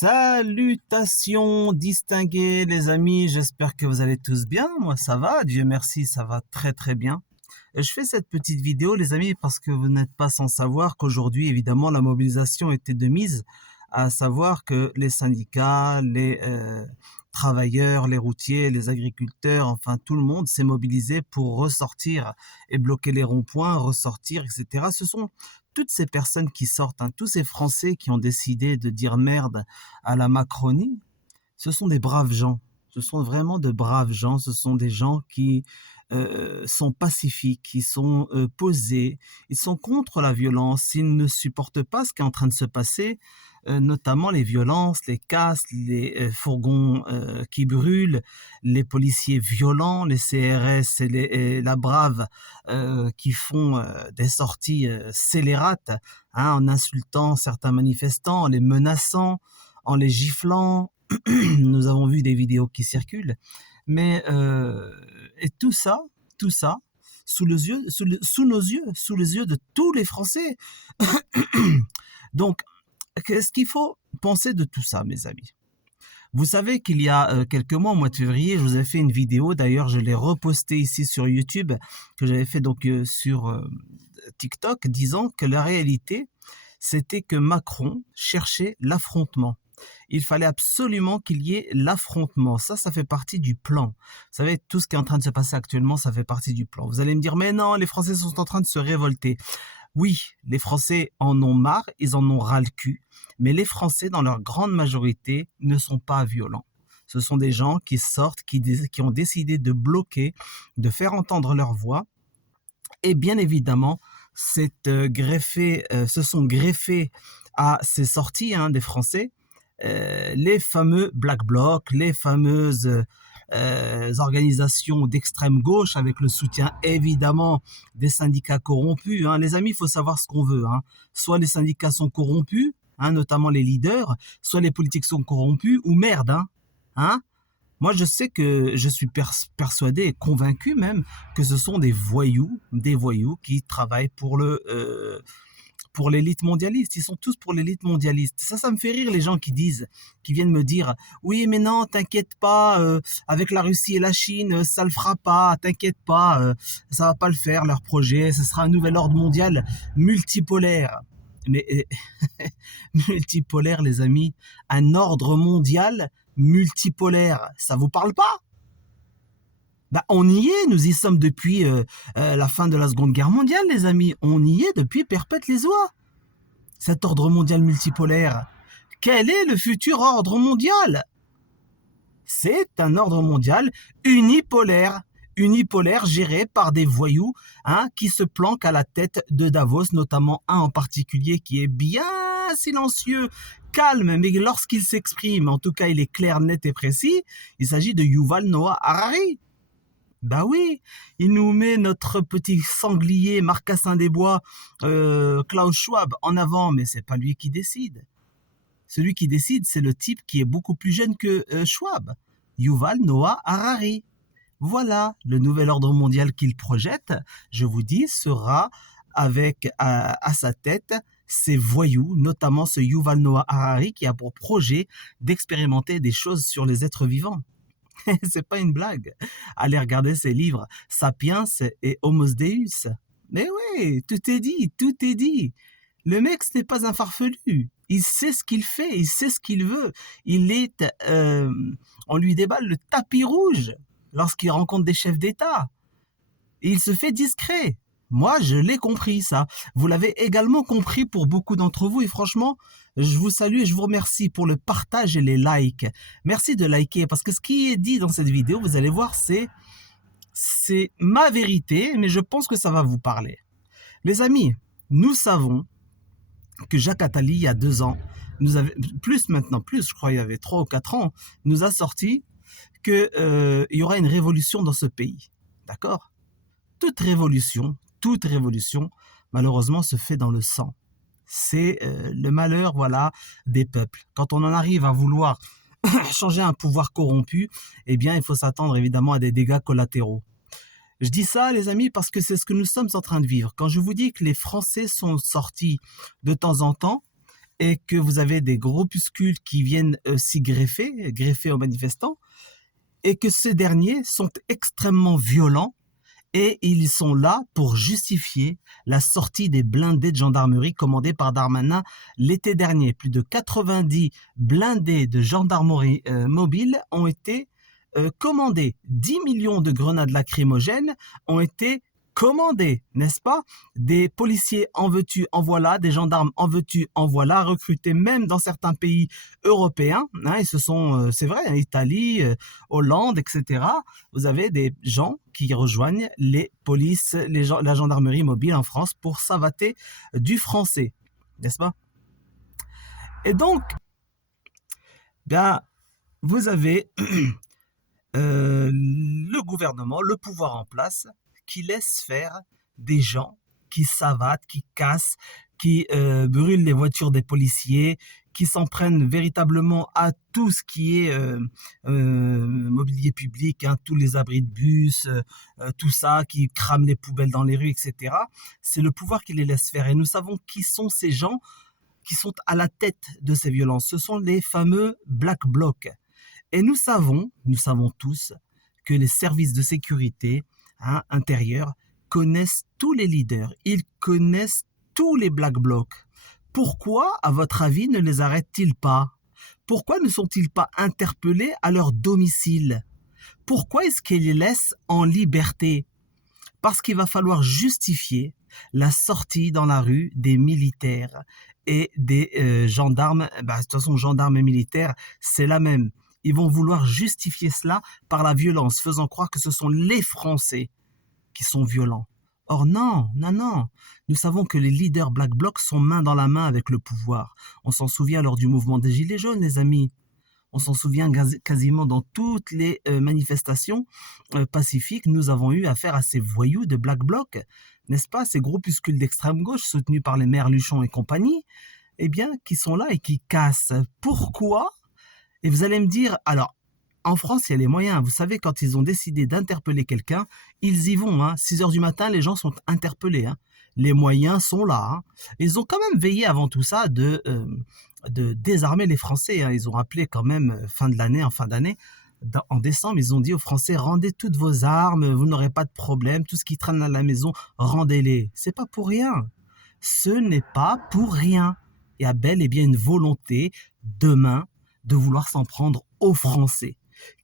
Salutations distingués les amis, j'espère que vous allez tous bien. Moi ça va, Dieu merci, ça va très très bien. Je fais cette petite vidéo les amis parce que vous n'êtes pas sans savoir qu'aujourd'hui évidemment la mobilisation était de mise, à savoir que les syndicats, les travailleurs, les routiers, les agriculteurs, enfin tout le monde s'est mobilisé pour ressortir et bloquer les ronds-points, ressortir, etc. Ce sont toutes ces personnes qui sortent, tous ces Français qui ont décidé de dire merde à la Macronie, ce sont des braves gens. Ce sont vraiment de braves gens. Ce sont des gens qui sont pacifiques, qui sont posés. Ils sont contre la violence. Ils ne supportent pas ce qui est en train de se passer, notamment les violences, les casses, les fourgons qui brûlent, les policiers violents, les CRS et la Brave qui font des sorties scélérates, en insultant certains manifestants, en les menaçant, en les giflant. Nous avons vu des vidéos qui circulent, mais et tout ça, sous nos yeux, sous les yeux de tous les Français. Donc, qu'est-ce qu'il faut penser de tout ça, mes amis? Vous savez qu'il y a quelques mois, au mois de février, je vous ai fait une vidéo, d'ailleurs je l'ai repostée ici sur YouTube, que j'avais fait donc sur TikTok, disant que la réalité, c'était que Macron cherchait l'affrontement. Il fallait absolument qu'il y ait l'affrontement. Ça fait partie du plan. Vous savez, tout ce qui est en train de se passer actuellement, ça fait partie du plan. Vous allez me dire, mais non, les Français sont en train de se révolter. Oui, les Français en ont marre, ils en ont ras le cul, mais les Français, dans leur grande majorité, ne sont pas violents. Ce sont des gens qui sortent, qui ont décidé de bloquer, de faire entendre leur voix, et bien évidemment, se sont greffés à ces sorties des Français, les fameux Black Blocs, les fameuses organisations d'extrême gauche avec le soutien évidemment des syndicats corrompus. Les amis, il faut savoir ce qu'on veut. Soit les syndicats sont corrompus, notamment les leaders, soit les politiques sont corrompus, ou merde. Moi, je sais que je suis persuadé et convaincu même que ce sont des voyous qui travaillent pour l'élite mondialiste. Ils sont tous pour l'élite mondialiste. Ça me fait rire les gens qui viennent me dire, oui, mais non, t'inquiète pas, avec la Russie et la Chine, ça le fera pas, t'inquiète pas, ça va pas le faire, leur projet, ce sera un nouvel ordre mondial multipolaire. Mais multipolaire, les amis, un ordre mondial multipolaire, ça vous parle pas? On y est, nous y sommes depuis la fin de la Seconde Guerre mondiale, les amis. On y est depuis perpète les oies. Cet ordre mondial multipolaire, quel est le futur ordre mondial? C'est un ordre mondial unipolaire géré par des voyous qui se planquent à la tête de Davos, notamment un en particulier qui est bien silencieux, calme, mais lorsqu'il s'exprime, en tout cas il est clair, net et précis, il s'agit de Yuval Noah Harari. Bah oui, il nous met notre petit sanglier marcassin des bois, Klaus Schwab, en avant, mais c'est pas lui qui décide. Celui qui décide, c'est le type qui est beaucoup plus jeune que Schwab, Yuval Noah Harari. Voilà, le nouvel ordre mondial qu'il projette, je vous dis, sera avec à sa tête ces voyous, notamment ce Yuval Noah Harari qui a pour projet d'expérimenter des choses sur les êtres vivants. C'est pas une blague. Allez regarder ses livres Sapiens et Homo Deus. Mais oui, tout est dit, tout est dit. Le mec, ce n'est pas un farfelu. Il sait ce qu'il fait, il sait ce qu'il veut. On lui déballe le tapis rouge lorsqu'il rencontre des chefs d'État. Et il se fait discret. Moi, je l'ai compris, ça. Vous l'avez également compris pour beaucoup d'entre vous. Et franchement, je vous salue et je vous remercie pour le partage et les likes. Merci de liker, parce que ce qui est dit dans cette vidéo, vous allez voir, c'est ma vérité, mais je pense que ça va vous parler. Les amis, nous savons que Jacques Attali, il y a 2 ans, je crois il y avait 3 ou 4 ans, nous a sorti qu'il y aura une révolution dans ce pays. D'accord ? Toute révolution, malheureusement, se fait dans le sang. C'est le malheur, voilà, des peuples. Quand on en arrive à vouloir changer un pouvoir corrompu, eh bien, il faut s'attendre évidemment à des dégâts collatéraux. Je dis ça, les amis, parce que c'est ce que nous sommes en train de vivre. Quand je vous dis que les Français sont sortis de temps en temps, et que vous avez des groupuscules qui viennent s'y greffer aux manifestants, et que ces derniers sont extrêmement violents et ils sont là pour justifier la sortie des blindés de gendarmerie commandés par Darmanin l'été dernier. Plus de 90 blindés de gendarmerie mobile ont été commandés. 10 millions de grenades lacrymogènes ont été commandées, n'est-ce pas? Des policiers en veux-tu, en voilà, des gendarmes en veux-tu, en voilà, recrutés même dans certains pays européens. Hein, ils se sont, c'est vrai, Italie, Hollande, etc. Vous avez des gens qui rejoignent les polices, la gendarmerie mobile en France pour savater du français, n'est-ce pas? Et donc, bien, vous avez le gouvernement, le pouvoir en place, qui laisse faire des gens qui savatent, qui cassent, qui brûlent les voitures des policiers, qui s'en prennent véritablement à tout ce qui est mobilier public, hein, tous les abris de bus, tout ça, qui crament les poubelles dans les rues, etc. C'est le pouvoir qui les laisse faire. Et nous savons qui sont ces gens qui sont à la tête de ces violences. Ce sont les fameux Black Blocs. Et nous savons tous que les services de sécurité intérieurs connaissent tous les leaders, ils connaissent tous les Black Blocs. Pourquoi, à votre avis, ne les arrêtent-ils pas? Pourquoi ne sont-ils pas interpellés à leur domicile? Pourquoi est-ce qu'ils les laissent en liberté? Parce qu'il va falloir justifier la sortie dans la rue des militaires et des gendarmes. De toute façon, gendarmes et militaires, c'est la même. Ils vont vouloir justifier cela par la violence, faisant croire que ce sont les Français qui sont violents. Or non. Nous savons que les leaders Black Bloc sont main dans la main avec le pouvoir. On s'en souvient lors du mouvement des Gilets jaunes, les amis. On s'en souvient quasiment dans toutes les manifestations pacifiques. Nous avons eu affaire à ces voyous de Black Bloc, n'est-ce pas? Ces groupuscules d'extrême gauche soutenus par les maires Luchon et compagnie, eh bien, qui sont là et qui cassent. Pourquoi? Et vous allez me dire, alors, en France, il y a les moyens. Vous savez, quand ils ont décidé d'interpeller quelqu'un, ils y vont. 6 heures du matin, les gens sont interpellés. Les moyens sont là. Ils ont quand même veillé avant tout ça de désarmer les Français. Ils ont appelé quand même en fin d'année, en décembre, ils ont dit aux Français, rendez toutes vos armes, vous n'aurez pas de problème, tout ce qui traîne à la maison, rendez-les. C'est pas pour rien. Ce n'est pas pour rien. Il y a bel et bien une volonté demain de vouloir s'en prendre aux Français.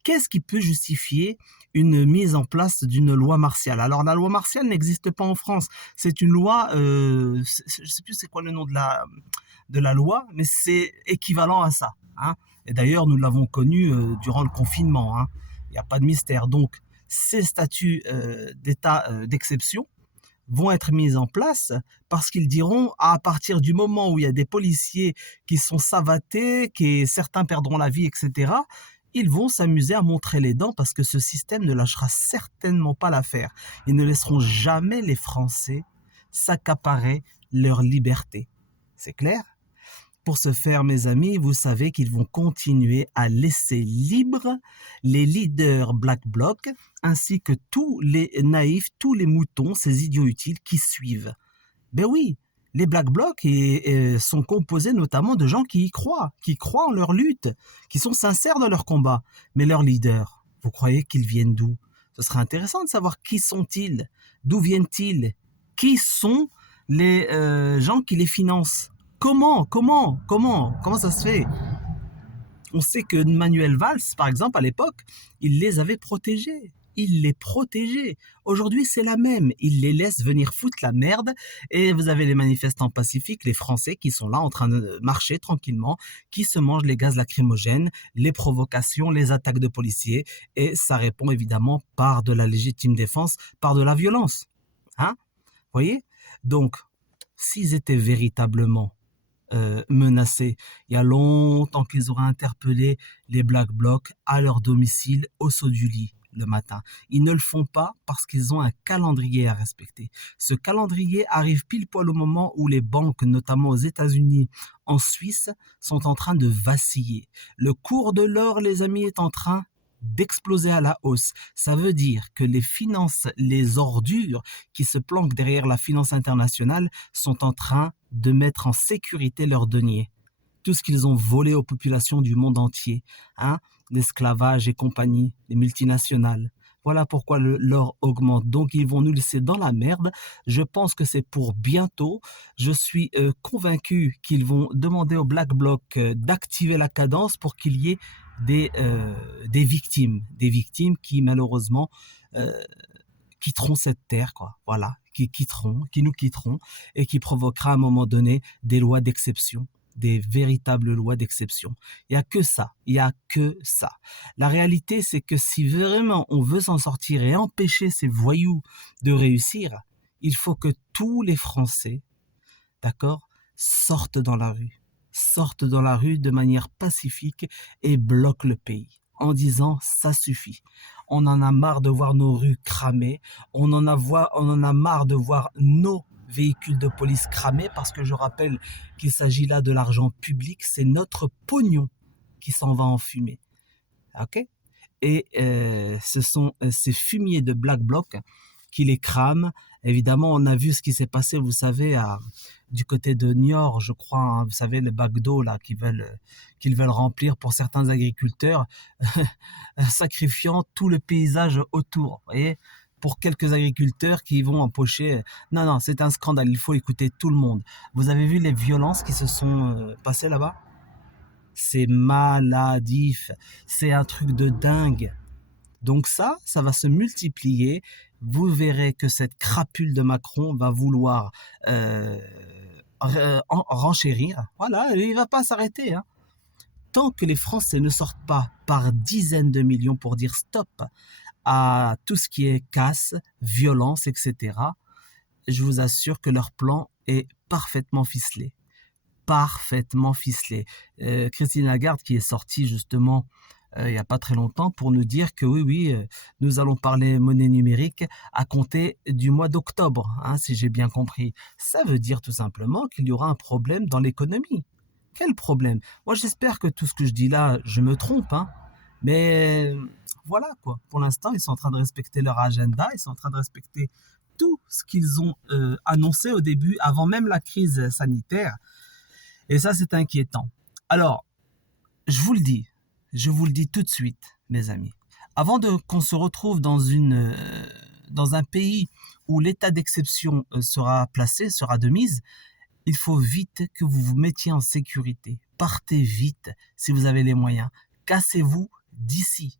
Qu'est-ce qui peut justifier une mise en place d'une loi martiale? Alors la loi martiale n'existe pas en France. C'est une loi, je ne sais plus c'est quoi le nom de la loi, mais c'est équivalent à ça. Et d'ailleurs, nous l'avons connu durant le confinement. Il n'y a pas de mystère. Donc, ces statuts d'état d'exception vont être mises en place parce qu'ils diront à partir du moment où il y a des policiers qui sont savatés, certains perdront la vie, etc., ils vont s'amuser à montrer les dents parce que ce système ne lâchera certainement pas l'affaire. Ils ne laisseront jamais les Français s'accaparer leur liberté. C'est clair? Pour ce faire, mes amis, vous savez qu'ils vont continuer à laisser libres les leaders Black Bloc ainsi que tous les naïfs, tous les moutons, ces idiots utiles qui suivent. Ben oui, les Black Blocs sont composés notamment de gens qui y croient en leur lutte, qui sont sincères dans leur combat. Mais leurs leaders, vous croyez qu'ils viennent d'où? Ce serait intéressant de savoir qui sont-ils, d'où viennent-ils, qui sont les gens qui les financent. Comment ça se fait? On sait que Manuel Valls, par exemple, à l'époque, il les avait protégés. Il les protégeait. Aujourd'hui, c'est la même. Il les laisse venir foutre la merde. Et vous avez les manifestants pacifiques, les Français, qui sont là en train de marcher tranquillement, qui se mangent les gaz lacrymogènes, les provocations, les attaques de policiers. Et ça répond évidemment par de la légitime défense, par de la violence. Vous voyez? Donc, s'ils étaient véritablement menacés, il y a longtemps qu'ils auraient interpellé les Black Blocs à leur domicile au saut du lit le matin. Ils ne le font pas parce qu'ils ont un calendrier à respecter. Ce calendrier arrive pile poil au moment où les banques, notamment aux États-Unis, en Suisse, sont en train de vaciller. Le cours de l'or, les amis, est en train d'exploser à la hausse. Ça veut dire que les finances, les ordures qui se planquent derrière la finance internationale sont en train de mettre en sécurité leurs deniers. tout ce qu'ils ont volé aux populations du monde entier, hein, l'esclavage et compagnie, les multinationales. Voilà pourquoi l'or augmente. Donc, ils vont nous laisser dans la merde. Je pense que c'est pour bientôt. Je suis convaincu qu'ils vont demander au Black Bloc d'activer la cadence pour qu'il y ait des victimes qui malheureusement quitteront cette terre, quoi. Voilà, qui nous quitteront et qui provoquera à un moment donné des lois d'exception, des véritables lois d'exception. Il n'y a que ça, il n'y a que ça. La réalité, c'est que si vraiment on veut s'en sortir et empêcher ces voyous de réussir, il faut que tous les Français, d'accord, sortent dans la rue de manière pacifique et bloquent le pays en disant ça suffit. On en a marre de voir nos rues cramées, on en a marre de voir nos véhicules de police cramés, parce que je rappelle qu'il s'agit là de l'argent public, c'est notre pognon qui s'en va en fumée. Ok ? Et ce sont ces fumiers de Black Bloc qui les crament. Évidemment, on a vu ce qui s'est passé, vous savez, du côté de Niort, je crois, hein, vous savez, les bacs d'eau là qu'ils veulent remplir pour certains agriculteurs, sacrifiant tout le paysage autour. Vous voyez, pour quelques agriculteurs qui vont empocher. Non, c'est un scandale, il faut écouter tout le monde. Vous avez vu les violences qui se sont passées là-bas? C'est maladif, c'est un truc de dingue. Donc ça va se multiplier. Vous verrez que cette crapule de Macron va vouloir renchérir. Voilà, il ne va pas s'arrêter. Hein. Tant que les Français ne sortent pas par dizaines de millions pour dire stop à tout ce qui est casse, violence, etc., je vous assure que leur plan est parfaitement ficelé. Parfaitement ficelé. Christine Lagarde qui est sortie justement il n'y a pas très longtemps pour nous dire que oui, nous allons parler monnaie numérique à compter du mois d'octobre, hein, si j'ai bien compris. Ça veut dire tout simplement qu'il y aura un problème dans l'économie. Quel problème? Moi, j'espère que tout ce que je dis là, je me trompe, hein, mais voilà quoi. Pour l'instant, ils sont en train de respecter leur agenda, ils sont en train de respecter tout ce qu'ils ont annoncé au début, avant même la crise sanitaire. Et ça, c'est inquiétant. Alors, je vous le dis tout de suite, mes amis. Avant qu'on se retrouve dans un pays où l'état d'exception sera placé, sera de mise, il faut vite que vous vous mettiez en sécurité. Partez vite si vous avez les moyens. Cassez-vous d'ici.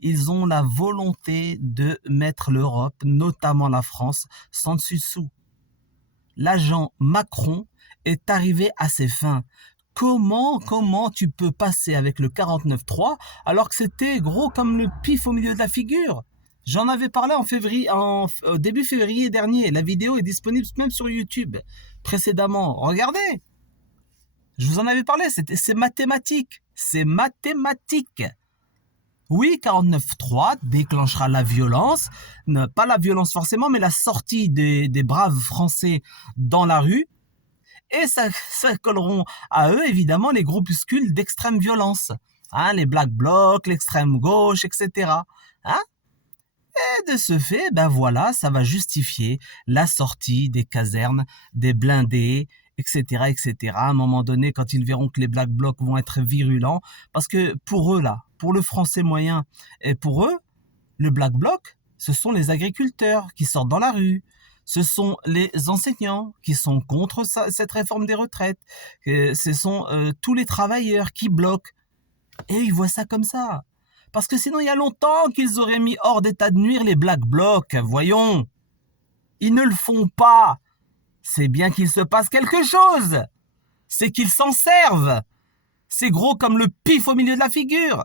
Ils ont la volonté de mettre l'Europe, notamment la France, sans dessus-dessous. L'agent Macron est arrivé à ses fins. Comment tu peux passer avec le 49.3 alors que c'était gros comme le pif au milieu de la figure? J'en avais parlé au début février dernier. La vidéo est disponible même sur YouTube précédemment. Regardez. Je vous en avais parlé. C'est mathématique. C'est mathématique. Oui, 49.3 déclenchera la violence. Pas la violence forcément, mais la sortie des braves Français dans la rue. Et ça colleront à eux, évidemment, les groupuscules d'extrême violence. Hein, les Black Blocs, l'extrême gauche, etc. Hein? Et de ce fait, ben voilà, ça va justifier la sortie des casernes, des blindés, etc., etc. À un moment donné, quand ils verront que les Black Blocs vont être virulents, parce que pour eux, là, pour le français moyen, et pour eux, le Black Bloc, ce sont les agriculteurs qui sortent dans la rue. Ce sont les enseignants qui sont contre cette réforme des retraites. Ce sont tous les travailleurs qui bloquent. Et ils voient ça comme ça. Parce que sinon, il y a longtemps qu'ils auraient mis hors d'état de nuire les Black Blocs. Voyons. Ils ne le font pas. C'est bien qu'il se passe quelque chose. C'est qu'ils s'en servent. C'est gros comme le pif au milieu de la figure.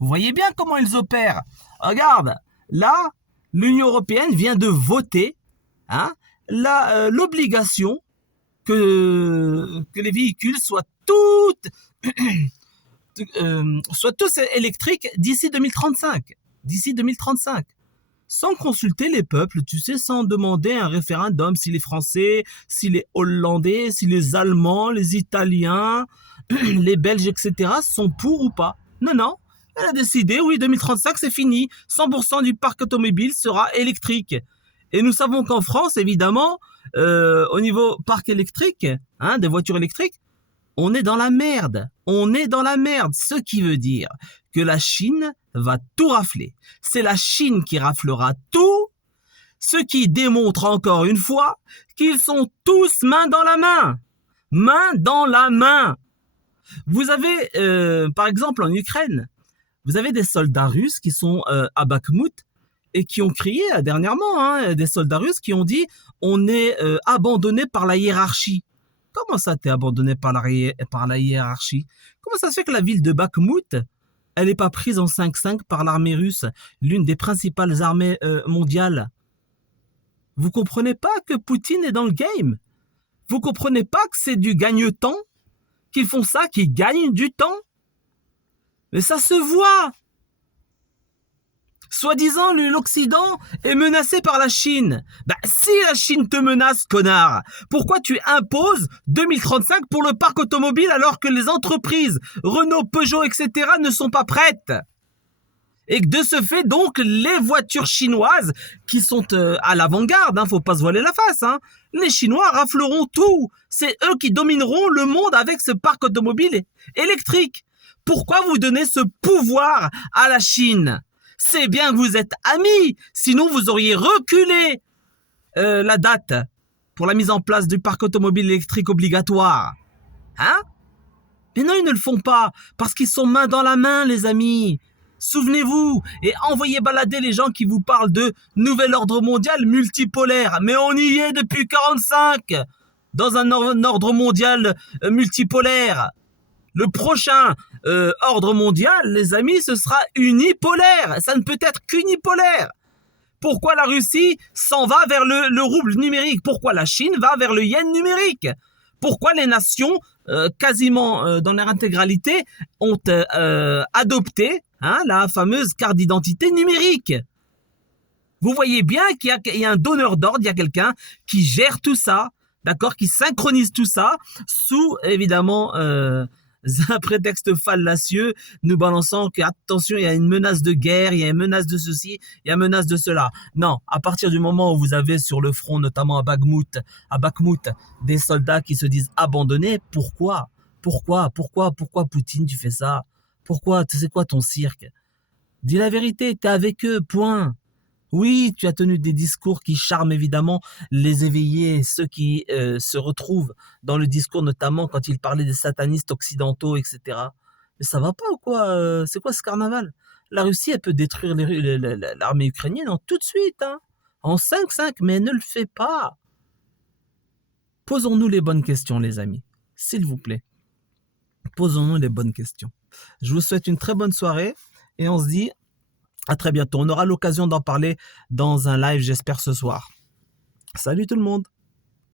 Vous voyez bien comment ils opèrent. Regarde, là, l'Union européenne vient de voter l'obligation que les véhicules soient tous électriques d'ici 2035. D'ici 2035. Sans consulter les peuples, tu sais, sans demander un référendum si les Français, si les Hollandais, si les Allemands, les Italiens, les Belges, etc. sont pour ou pas. Non. Elle a décidé, oui, 2035, c'est fini. 100% du parc automobile sera électrique. Et nous savons qu'en France, évidemment, au niveau parc électrique, des voitures électriques, on est dans la merde. On est dans la merde. Ce qui veut dire que la Chine va tout rafler. C'est la Chine qui raflera tout, ce qui démontre encore une fois qu'ils sont tous main dans la main. Main dans la main. Vous avez, par exemple, en Ukraine, vous avez des soldats russes qui sont à Bakhmout et qui ont crié dernièrement, des soldats russes qui ont dit « on est abandonné par la hiérarchie ». Comment ça, t'es abandonné par la hiérarchie? Comment ça se fait que la ville de Bakhmout, elle n'est pas prise en 5-5 par l'armée russe, l'une des principales armées mondiales? Vous comprenez pas que Poutine est dans le game? Vous comprenez pas que c'est du gagne-temps? Qu'ils font ça, qu'ils gagnent du temps? Mais ça se voit! Soi-disant, l'Occident est menacé par la Chine. Bah, si la Chine te menace, connard, pourquoi tu imposes 2035 pour le parc automobile alors que les entreprises Renault, Peugeot, etc. ne sont pas prêtes? Et que de ce fait, donc, les voitures chinoises qui sont à l'avant-garde, faut pas se voiler la face, les Chinois rafleront tout. C'est eux qui domineront le monde avec ce parc automobile électrique. Pourquoi vous donnez ce pouvoir à la Chine? C'est bien que vous êtes amis, sinon vous auriez reculé la date pour la mise en place du parc automobile électrique obligatoire. Mais non, ils ne le font pas, parce qu'ils sont main dans la main, les amis. Souvenez-vous, et envoyez balader les gens qui vous parlent de nouvel ordre mondial multipolaire. Mais on y est depuis 45, dans un ordre mondial multipolaire. Le prochain ordre mondial, les amis, ce sera unipolaire. Ça ne peut être qu'unipolaire. Pourquoi la Russie s'en va vers le rouble numérique? Pourquoi la Chine va vers le yen numérique? Pourquoi les nations, quasiment dans leur intégralité, ont adopté la fameuse carte d'identité numérique? Vous voyez bien qu'il y a un donneur d'ordre, il y a quelqu'un qui gère tout ça, d'accord, qui synchronise tout ça, sous, évidemment, un prétexte fallacieux, nous balançant que, attention, il y a une menace de guerre, il y a une menace de ceci, il y a une menace de cela. Non, à partir du moment où vous avez sur le front, notamment à Bakhmout, des soldats qui se disent abandonnés, pourquoi Poutine, tu fais ça? Pourquoi? C'est quoi ton cirque? Dis la vérité, t'es avec eux, point. Oui, tu as tenu des discours qui charment évidemment les éveillés, ceux qui se retrouvent dans le discours, notamment quand il parlait des satanistes occidentaux, etc. Mais ça va pas ou quoi? C'est quoi ce carnaval? La Russie, elle peut détruire l'armée ukrainienne tout de suite, en 5-5, mais elle ne le fait pas. Posons-nous les bonnes questions, les amis. S'il vous plaît. Posons-nous les bonnes questions. Je vous souhaite une très bonne soirée et on se dit à très bientôt. On aura l'occasion d'en parler dans un live, j'espère, ce soir. Salut tout le monde!